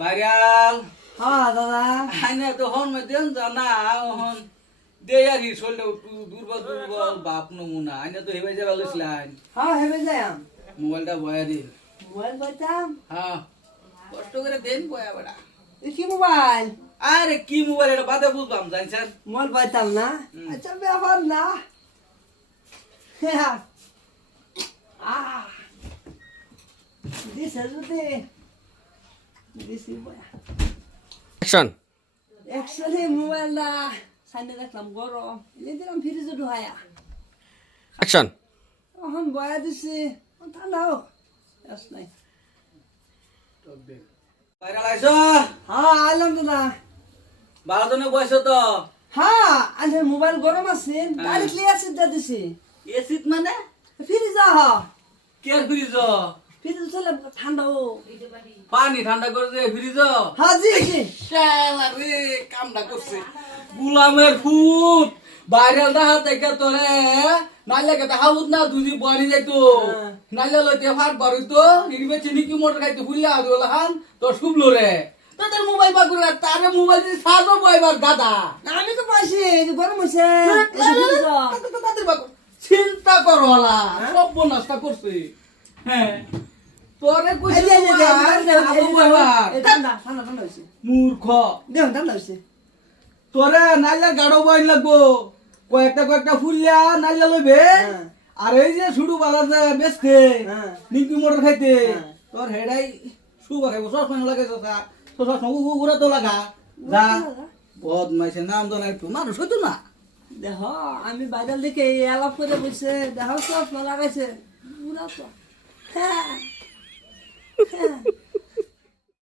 viral হ্যাঁ দাদা আইনে তো হন মে দেন জানা হন দে আর হি চললে দুর্বল দুর্বল বাপ নমুনা আইনে তো হেবে যাবে লইছিলেন হ্যাঁ হেবে যাম মোবাইলটা বয়া দিন মোবাইল পাইতাম হ্যাঁ কষ্ট করে দেন বয়া বড়া কি মোবাইল আরে কি মোবাইল এটা বাদে বুঝলাম জানছেন মোবাইল পাইতাম না আচ্ছা ব্যাপার না দিছে যদি দিছি বয়া অ্যাকশন একসাথে মোবাইল না সাইনে দেখলাম গরম এই দিলাম ফ্রিজে ঢুকায়া অ্যাকশন এখন বয়া দিছি ঠান্ডাও আস নাই বাইরাল আইছো হ্যাঁ আইলাম দাদা ভালো জনে বয়স তো হ্যাঁ আজ মোবাইল গরম আছে ডাইরেক্টলি অ্যাসিড দিয়ে দিছি এসিড মানে ফ্রিজ আহ কেয়ার ফ্রিজ ফ্রিজ চলে ঠান্ডা ও পানি ঠান্ডা করে দে ফ্রিজ হ্যাঁ জি জি শালারে কামটা করছে গুলামের ফুট ভাইরাল দেখা থেকে তোরে নাইলে কে হাউত না দুজি বনি যাইতো নাইলে লইতে ফাট বারইতো নিবে চিনি কি মোটর খাইতে ফুলিয়া হবে ওলা হান তোর শুবলো রে তোদের মোবাইল বা করে তারে মোবাইল দিয়ে সাজো বইবার দাদা আমি তো পাইছি এই যে গরম হইছে তাদের বা চিন্তা করো ওলা সব নষ্ট করছে হ্যাঁ তোরে কইছে ঠান্ডা ঠান্ডা ঠান্ডা হইছে মূর্খ দেখুন ঠান্ডা হইছে তোরে নাইলে গাড়ো বইন লাগবো কয়েকটা ফুলিয়া নাইলে লইবে আর এই যে শুরু বালা যে বেচতে নিমকি মোটর খাইতে তোর হেডাই শুবা খাইবো সসময় লাগে তো সসময় উড়া তো লাগা যা বদমাইছে নাম তো নাই তো মানুষ হইতো না দেখ আমি বাইরের দিকে আলাপ করে বসে দেখো সব লাগাইছে পুরা তো হ্যাঁ হ্যাঁ